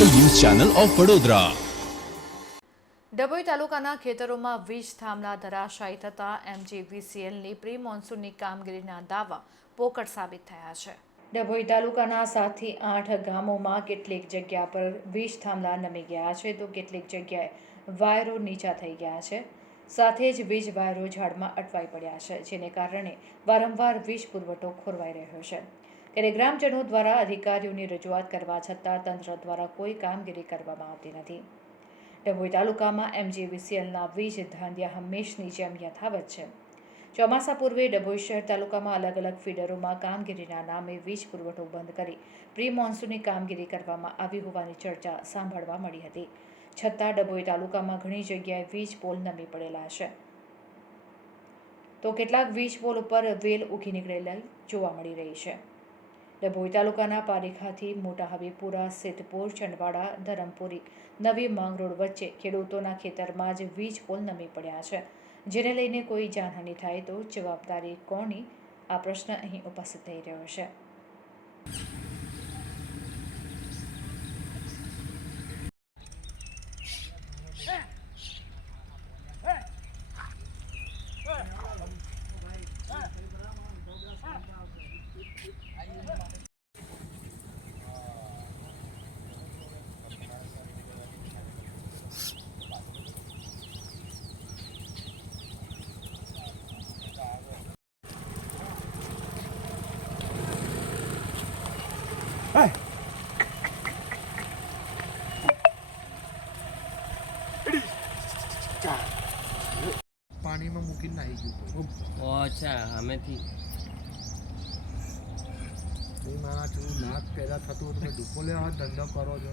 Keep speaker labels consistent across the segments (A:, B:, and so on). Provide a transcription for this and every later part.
A: Channel of Vadodara.
B: Dabhoi તાલુકાના ખેતરોમાં વીજ થાંભલા ધરાશાયી થતા એમજીવીસીએલની પ્રી મોન્સૂનની કામગીરીના દાવા પોકળ સાબિત થયા છે. ડભોઈ તાલુકાના સાતથી આઠ ગામોમાં કેટલીક જગ્યા પર વીજ થાંભલા નમી ગયા છે તો કેટલીક જગ્યાએ વાયરો નીચા થઈ ગયા છે. સાથે જ વીજ વાયરો ઝાડમાં અટવાઈ પડ્યા છે જેને કારણે વારંવાર વીજ પુરવઠો ખોરવાઈ રહ્યો છે. ત્યારે ગ્રામજનો દ્વારા અધિકારીઓની રજૂઆત કરવા છતાં તંત્ર દ્વારા કોઈ કામગીરી કરવામાં આવતી નથી. ડભોઈ તાલુકામાં એમજીવીસીએલના વીજ ધાંધિયા હંમેશની જેમ યથાવત છે. ચોમાસા પૂર્વે ડભોઈ શહેર તાલુકામાં અલગ અલગ ફીડરોમાં કામગીરીના નામે વીજ પુરવઠો બંધ કરી પ્રી મોન્સૂનની કામગીરી કરવામાં આવી હોવાની ચર્ચા સાંભળવા મળી હતી. છતાં ડભોઈ તાલુકામાં ઘણી જગ્યાએ વીજ પોલ નમી પડેલા છે. તો કેટલાક વીજ પોલ ઉપર વેલ ઊઘી નીકળેલા જોવા મળી રહી છે. ડભોઈ તાલુકાના પારીખાથી મોટા હબીપુરા સિદ્ધપુર ચંડવાડા ધરમપુરી નવી માંગ રોડ વચ્ચે ખેડૂતોના ખેતરમાં જ વીજ પોલ નમી પડ્યા છે. જેને લઈને કોઈ જાનહાનિ થાય તો જવાબદારી કોની? આ પ્રશ્ન અહીં ઉપસ્થિત થઈ રહ્યો છે.
C: મૂકીને નાહી ગયું
D: અચ્છા સામેથી
C: એ મારા છું નાક પેદા થતું હતું ધૂપો લેવા ધંધો કરો છો.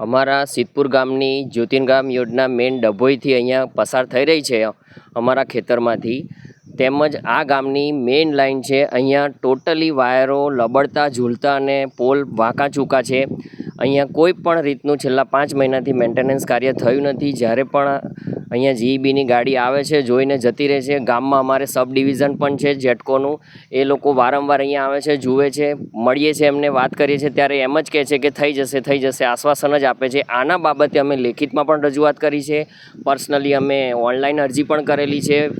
D: અમારા સિદ્ધપુર ગામની જ્યોતિર્ગામ યોજના મેન ડભોઈથી અહીંયા પસાર થઈ રહી છે અમારા ખેતરમાંથી. તેમજ આ ગામની મેઇન લાઈન છે, અહીંયા ટોટલી વાયરો લબડતા, ઝૂલતા અને પોલ વાંકા ચૂકા છે. અહીંયા કોઈ પણ રીતનું છેલ્લા પાંચ મહિનાથી મેન્ટેનન્સ કાર્ય થયું નથી, જ્યારે પણ અહીંયા જીઈબીની ગાડી આવે છે, જોઈને જતી રહે છે. ગામમાં અમારે સબ ડિવિઝન પણ છે જેટકોનું એ લોકો વારંવાર અહીંયા આવે છે, જુએ છે, મળીએ છીએ એમને વાત કરીએ છીએ ત્યારે એમ જ કહે છે કે થઈ જશે થઈ જશે, આશ્વાસન જ આપે છે. આના બાબતે અમે લેખિતમાં પણ રજૂઆત કરી છે. પર્સનલી અમે ઓનલાઈન અરજી પણ કરેલી છે.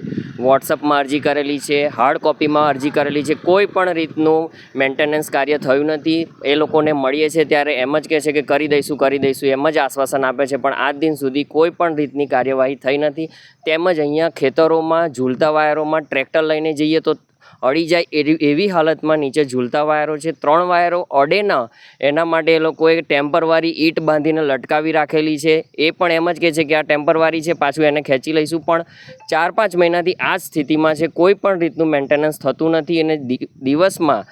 D: વોટ્સઅપમાં અરજી કરેલી છે હાર્ડ કોપીમાં અરજી કરેલી છે. કોઈ પણ રીતનું મેન્ટેનન્સ કાર્ય થયું નથી. એ લોકોને મળીએ છીએ ત્યારે એમ જ કહે છે કે કરી દઈશું કરી દઈશું. એમ જ આશ્વાસન આપે છે. પણ આજ દિન સુધી કોઈ પણ રીતની કાર્યવાહી થઈ નથી. તેમજ અહીંયા ખેતરોમાં, ઝૂલતા વાયરોમાં ટ્રેક્ટર લઈને જઈએ તો અડી જાય એવી એવી હાલતમાં નીચે ઝૂલતા વાયરો છે. ત્રણ વાયરો અડે ન, એના માટે એ લોકોએ ટેમ્પરવારી ઈંટ બાંધીને લટકાવી રાખેલી છે. એ પણ એમ જ કહે છે કે આ ટેમ્પરવારી છે, પાછું એને ખેંચી લઈશું. પણ ચાર પાંચ મહિનાથી આ સ્થિતિમાં છે. કોઈ પણ રીતનું મેન્ટેનન્સ થતું નથી. અને દિવસમાં,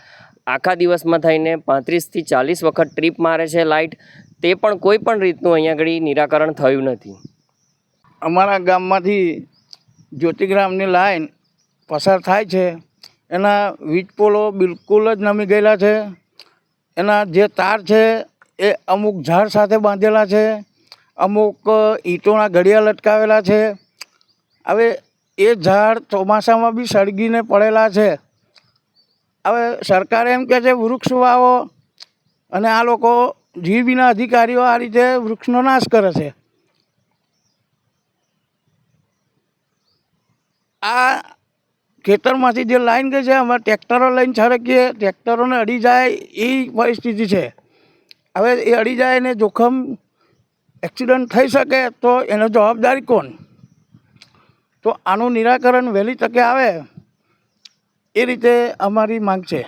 D: આખા દિવસમાં થઈને પાંત્રીસથી ચાલીસ વખત ટ્રીપ મારે છે લાઇટ તે પણ કોઈ પણ રીતનું અહીંયા આગળ નિરાકરણ થયું નથી.
E: અમારા ગામમાંથી જ્યોતિગ્રામની લાઈન પસાર થાય છે. એના વીજ પોલો બિલકુલ જ નમી ગયેલા છે. એના જે તાર છે એ અમુક ઝાડ સાથે બાંધેલા છે. અમુક ઈંટોના ઘડિયા લટકાવેલા છે. હવે એ ઝાડ ચોમાસામાં બી સળગીને પડેલા છે. હવે સરકારે એમ કહે છે, વૃક્ષ વાવો. અને આ લોકો જીબીના અધિકારીઓ આ રીતે વૃક્ષનો નાશ કરે છે. આ ખેતરમાંથી જે લાઈન ગઈ છે, અમે ટ્રેક્ટરો લઈને છરકીએ, ટ્રેક્ટરોને અડી જાય એ પરિસ્થિતિ છે. હવે એ અડી જાય ને જોખમ એક્સિડન્ટ થઈ શકે તો એનો જવાબદારી કોણ? તો આનું નિરાકરણ વહેલી તકે આવે એ રીતે અમારી માંગ છે.